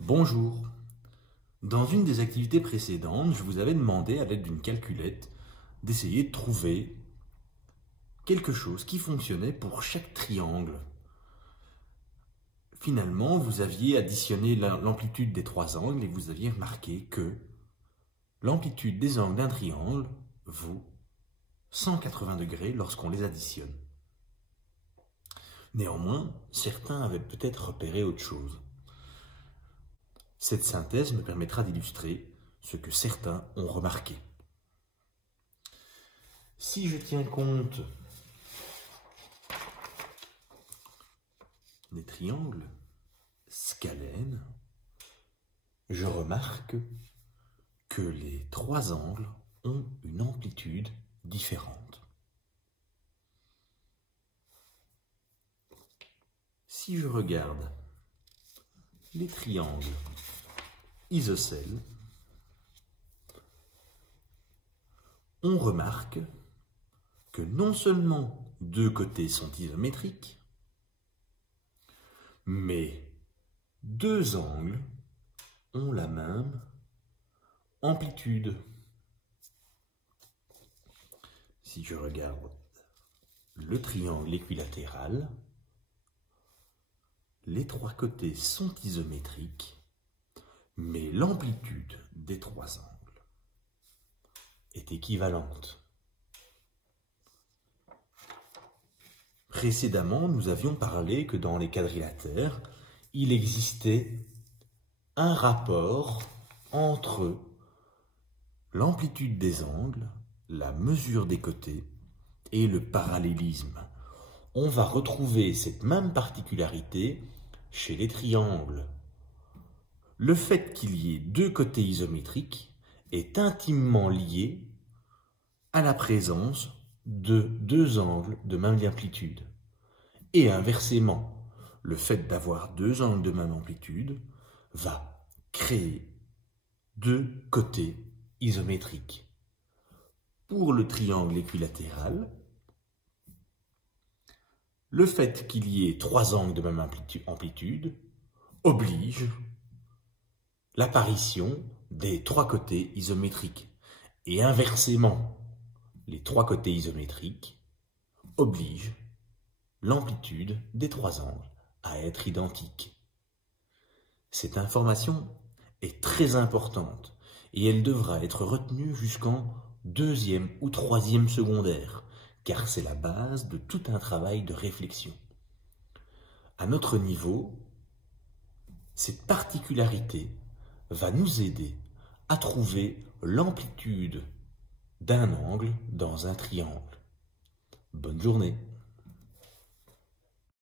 Bonjour. Dans une des activités précédentes, je vous avais demandé, à l'aide d'une calculette, d'essayer de trouver quelque chose qui fonctionnait pour chaque triangle. Finalement, vous aviez additionné l'amplitude des trois angles et vous aviez remarqué que l'amplitude des angles d'un triangle vaut 180 degrés lorsqu'on les additionne. Néanmoins, certains avaient peut-être repéré autre chose. Cette synthèse me permettra d'illustrer ce que certains ont remarqué. Si je tiens compte des triangles scalènes, je remarque que les trois angles ont une amplitude différente. Si je regarde les triangles isocèles, on remarque que non seulement deux côtés sont isométriques, mais deux angles ont la même amplitude. Si je regarde le triangle équilatéral, les trois côtés sont isométriques, mais l'amplitude des trois angles est équivalente. Précédemment, nous avions parlé que dans les quadrilatères, il existait un rapport entre l'amplitude des angles, la mesure des côtés et le parallélisme. On va retrouver cette même particularité chez les triangles. Le fait qu'il y ait deux côtés isométriques est intimement lié à la présence de deux angles de même amplitude. Et inversement, le fait d'avoir deux angles de même amplitude va créer deux côtés isométriques. Pour le triangle équilatéral, le fait qu'il y ait trois angles de même amplitude oblige l'apparition des trois côtés isométriques. Et inversement, les trois côtés isométriques obligent l'amplitude des trois angles à être identique. Cette information est très importante et elle devra être retenue jusqu'en deuxième ou troisième secondaire, car c'est la base de tout un travail de réflexion. À notre niveau, cette particularité va nous aider à trouver l'amplitude d'un angle dans un triangle. Bonne journée!